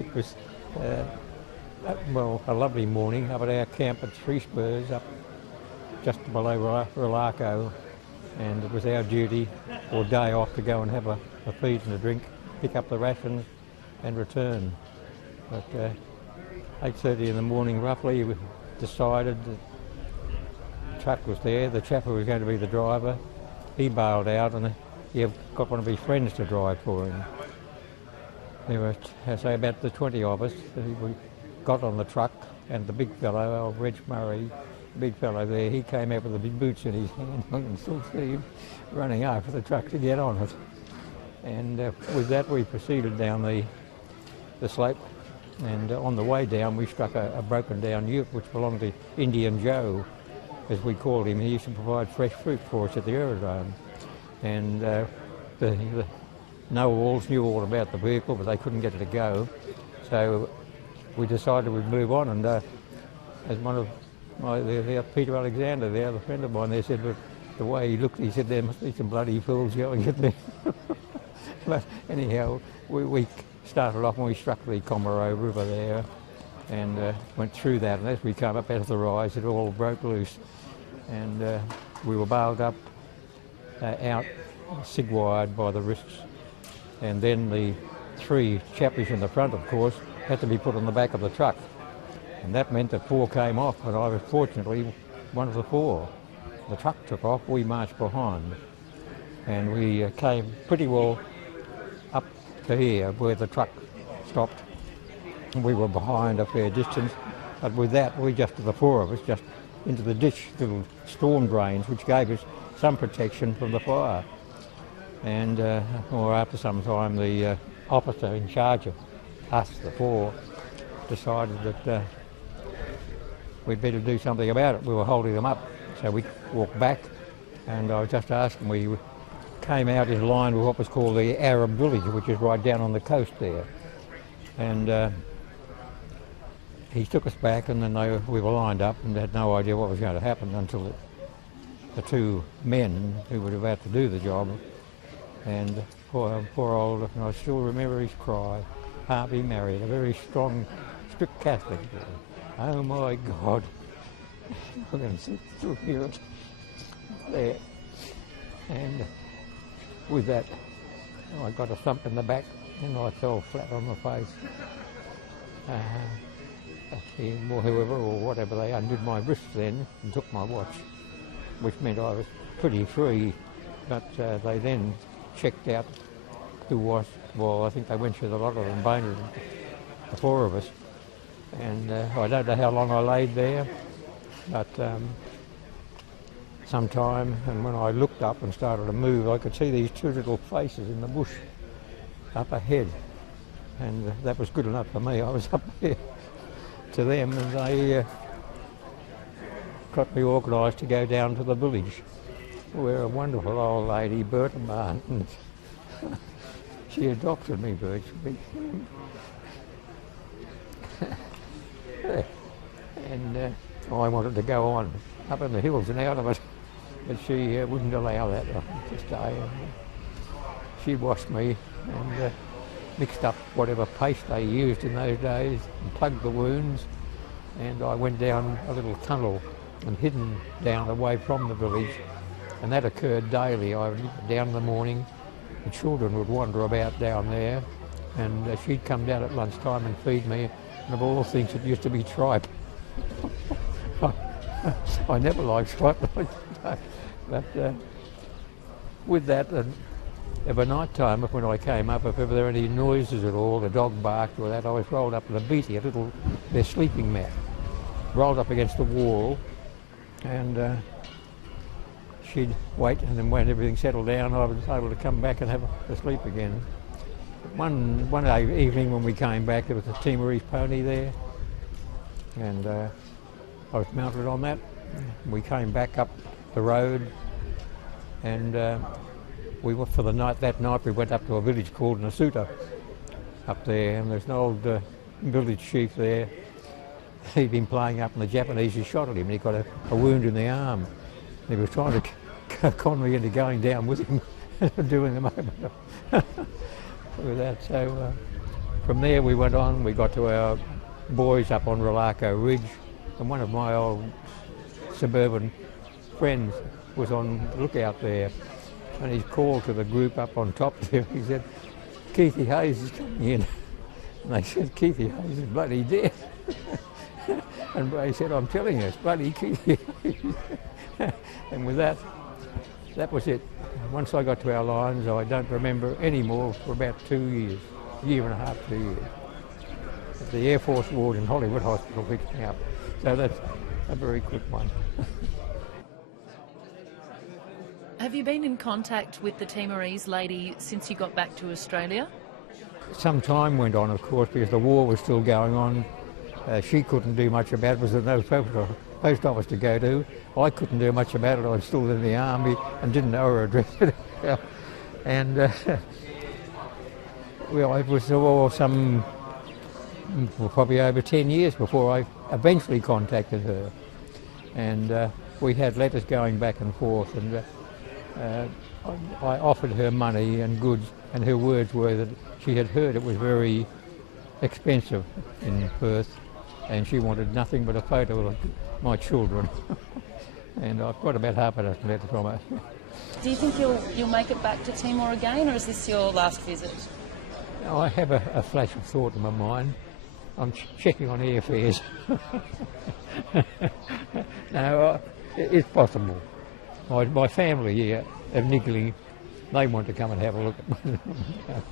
It was, well, a lovely morning up at our camp at Three Spurs, up just below Relaco, and it was our duty or day off to go and have a feed and a drink, pick up the rations and return. But 8:30 in the morning roughly, we decided that the truck was there, the chap who was going to be the driver, he bailed out and he got one of his friends to drive for him. There were, say, about the 20 of us. We got on the truck, and the big fellow, old Reg Murray, the big fellow there, he came out with the big boots in his hand. I can still see him running after the truck to get on it. And with that we proceeded down the slope, and on the way down we struck a broken down ute which belonged to Indian Joe, as we called him. He used to provide fresh fruit for us at the aerodrome. And the know-alls knew all about the vehicle, but they couldn't get it to go. So we decided we'd move on, and as one of Peter Alexander, the other friend of mine there, said, look, the way he looked, he said, there must be some bloody fools going in there. But anyhow, we started off and we struck the Commando River there and went through that, and as we came up out of the rise, it all broke loose, and we were bailed up out, sig-wired by the wrists, and then the three chappies in the front, of course, had to be put on the back of the truck, and that meant that four came off, but I was fortunately one of the four. The truck took off, we marched behind, and we came pretty well up to here where the truck stopped. We were behind a fair distance, but with that, we just, the four of us, just into the ditch, little storm drains, which gave us some protection from the fire. And or after some time, the officer in charge of us, the four, decided that we'd better do something about it. We were holding them up, so we walked back, and I was just asking, we came out in line with what was called the Arab village, which is right down on the coast there. And he took us back, and then we were lined up and had no idea what was going to happen until the two men who were about to do the job, and poor old, and I still remember his cry, Harvey married, a very strong, strict Catholic boy. Oh my God, I can still hear it there. And with that, I got a thump in the back and I fell flat on my face. Or whoever or whatever, they undid my wrists then and took my watch, which meant I was pretty free. But they then checked out who was, well, I think they went through the lot of them, boned the four of us. And I don't know how long I laid there, but some time, and when I looked up and started to move, I could see these two little faces in the bush up ahead. And that was good enough for me. I was up there to them, and they got me organised to go down to the village, where a wonderful old lady, Bertha Martin, she adopted me virtually. And I wanted to go on up in the hills and out of it, but she wouldn't allow that to stay. She washed me and mixed up whatever paste they used in those days and plugged the wounds, and I went down a little tunnel and hidden down away from the village, and that occurred daily. I would down in the morning, the children would wander about down there, and she'd come down at lunchtime and feed me, and of all things it used to be tripe. I never liked tripe, but with that, of a night time, when I came up, if ever there were any noises at all, the dog barked or that, I was rolled up in a beatie, their sleeping mat, rolled up against the wall, and she'd wait, and then when everything settled down, I was able to come back and have a sleep again. One evening when we came back, there was a Timorese pony there, and I was mounted on that. We came back up the road, and we went for the night. That night we went up to a village called Nasuta up there, and there's an old village chief there. He'd been playing up, and the Japanese had shot at him, and he got a wound in the arm. He was trying to con me into going down with him, doing the moment with that. So From there we went on, we got to our boys up on Relaco Ridge, and one of my old suburban friends was on lookout there, and he called to the group up on top there. He said, "Keithy Hayes is coming in." And they said, "Keithy Hayes is bloody dead." And Ray said, "I'm telling you, it's bloody Keithy Hayes." And with that, that was it. Once I got to our lines, I don't remember any more for about 2 years, year and a half, 2 years. The Air Force ward in Hollywood Hospital picked me up. So that's a very quick one. Have you been in contact with the Timorese lady since you got back to Australia? Some time went on, of course, because the war was still going on. She couldn't do much about it. There was no post office to go to. I couldn't do much about it. I was still in the army and didn't know her address. And well, it was probably over 10 years before I eventually contacted her. And we had letters going back and forth, and I offered her money and goods, and her words were that she had heard it was very expensive in Perth, and she wanted nothing but a photo of my children. And I've got about half a dozen letters from her. Do you think you'll make it back to Timor again, or is this your last visit? I have a flash of thought in my mind. I'm checking on airfares. No, it's possible. My family here of Niggling, they want to come and have a look at